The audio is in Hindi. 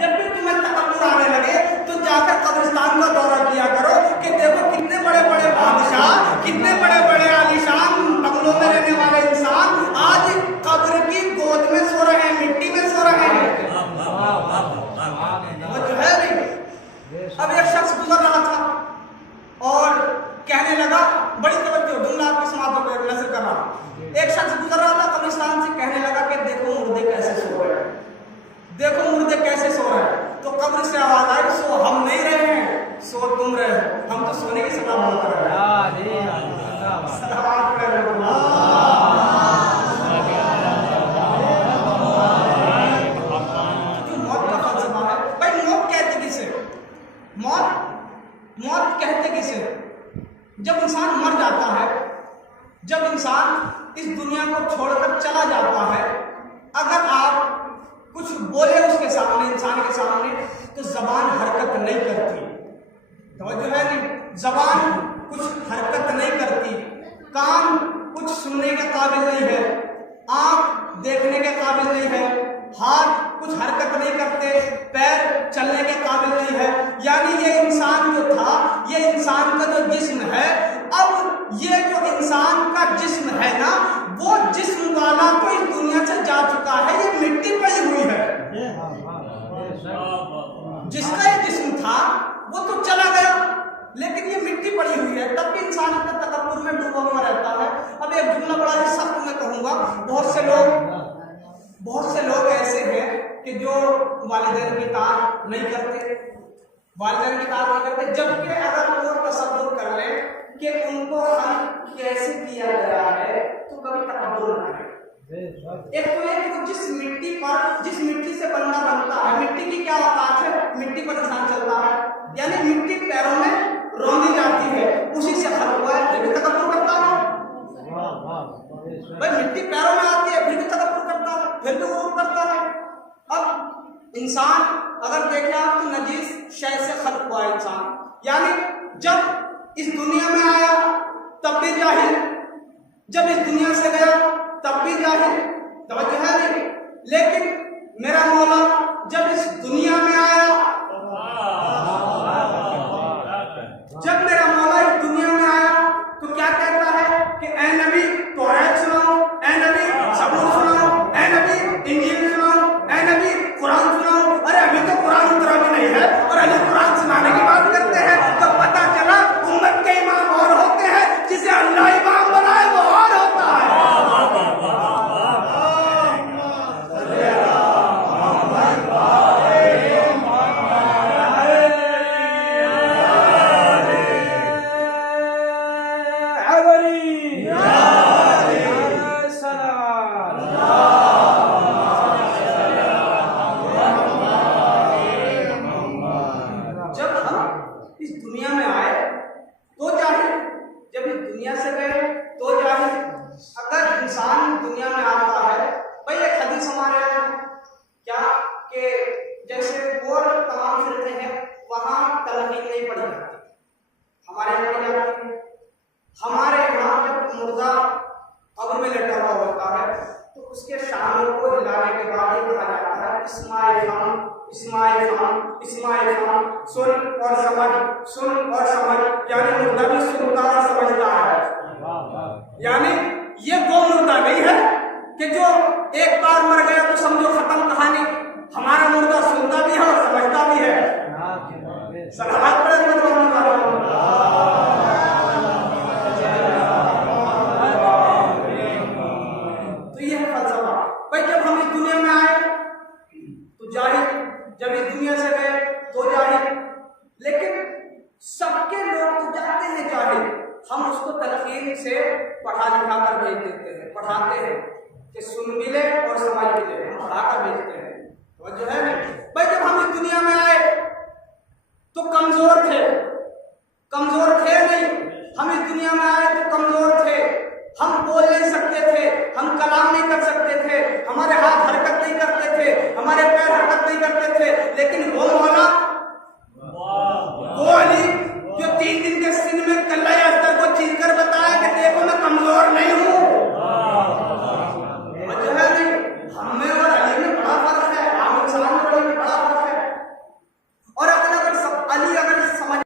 जब भी तुम्हें तकब्बुर आने लगे तो जाकर कब्रिस्तान का दौरा किया करो कि देखो कितने बड़े बड़े बादशाह, कितने बड़े बड़े आलीशान बंगलों में रहने वाले इंसान आज कब्र की गोद में सो रहे हैं, मिट्टी में सो रहे हैं। वो जो है नहीं। अब एक शख्स गुजर रहा था और कहने लगा, बड़ी तवज्जो दूंगा आपकी समातों पर नजर कर रहा। एक शख्स गुजर रहा था कब्रिस्तान से, कहने लगा कि देखो मुर्दे कैसे सो रहे हैं, देखो मुर्दे कैसे सो रहे हैं। तो कब्र से आवाज आई, सो हम नहीं रहे हैं, सो तुम रहे हो, हम तो सोने की सलाह बोल रहे हैं। मौत कहते किसे? जब इंसान मर जाता है, जब इंसान इस दुनिया को छोड़कर चला जाता है, अगर आप कुछ बोले उसके सामने, इंसान के सामने, तो जबान हरकत नहीं करती। तवज्जो है नहीं, जबान कुछ हरकत नहीं करती, कान कुछ सुनने के काबिल नहीं है, आंख देखने के काबिल नहीं है, हाथ कुछ हरकत नहीं करते, पैर चलने के काबिल नहीं है। यानी ये इंसान जो था, ये इंसान का जो जिस्म है, अब ये जो इंसान का जिस्म है ना, वो जिस्म वाला तो इस दुनिया से जा चुका है, ये मिट्टी पड़ी हुई है। जिसका ये जिस्म था वो तो चला गया, लेकिन ये मिट्टी पड़ी हुई है, तब भी इंसान अपने तकब्बुर में डूबा हुआ रहता है। अब एक जुमला बड़ा ही सख्त मैं कहूंगा, बहुत से लोग ऐसे हैं कि जो वालिदैन की ताअत नहीं करते, वालिदैन की ताअत नहीं करते, जबकि अगर वो तसव्वुर कर ले कि उनको खल्क़ कैसे किया गया है तो कभी तकब्बुर न करें। एक तो ये कि जिस मिट्टी पर, जिस मिट्टी से बंदा बनता है, मिट्टी की क्या औकात है, मिट्टी पर इंसान चलता है, यानी मिट्टी पैरों में रौंदी जाती है, उसी से खल्क़ हुआ है, फिर भी तकब्बुर करता है। भाई मिट्टी पैरों में आती है, फिर भी तकब्बुर करता है, फिर भी गुरूर करता है। अब इंसान अगर देखें आप तो नजीस शय से खल्क़ हुआ इंसान, यानी जब इस दुनिया में आया तब भी जाहिल, जब इस दुनिया से गया तब भी जाहिल। तवज्जो है नहीं, लेकिन मेरा मौला जब इस दुनिया में आया, जब मेरा मौला इस दुनिया में आया तो क्या कहता है कि ऐ नबी तौरात सुनाओ, ऐ नबी सबूर सुनाओ, ऐ नबी इंजील सुनाओ, ऐ नबी कुरान सुनाओ। अरे अभी तो कुरान उतरा भी नहीं है और अभी कुरान सुनाने की बात करते हैं, तो पता चला उम्मत के इमाम और होते हैं, जिसे अल्लाह इमाम बनाए वो और होता है। हमारे यहाँ जब मुर्दा कब्र में लेटा हुआ होता है तो उसके शानों को हिलाने के बाद ये कहा जाता है, इस्माइल खान, इस्माइल खान, इस्माइल खान, सुन और समझ, सुन और समझ। यानी मुर्दा भी सुनता और समझता है। यानी ये वो मुर्दा नहीं है कि जो एक बार मर गया तो समझो खत्म कहानी। हमारा मुर्दा सुनता भी है और समझता भी है। सलावत पढ़े तो ये है फलसफा। भाई जब हम इस दुनिया में आए तो जाहिल, जब इस दुनिया से गए तो जाहिल, लेकिन सबके लोग तो जाते हैं जाहिल, हम उसको तलकीन से पढ़ा लिखा कर भेज देते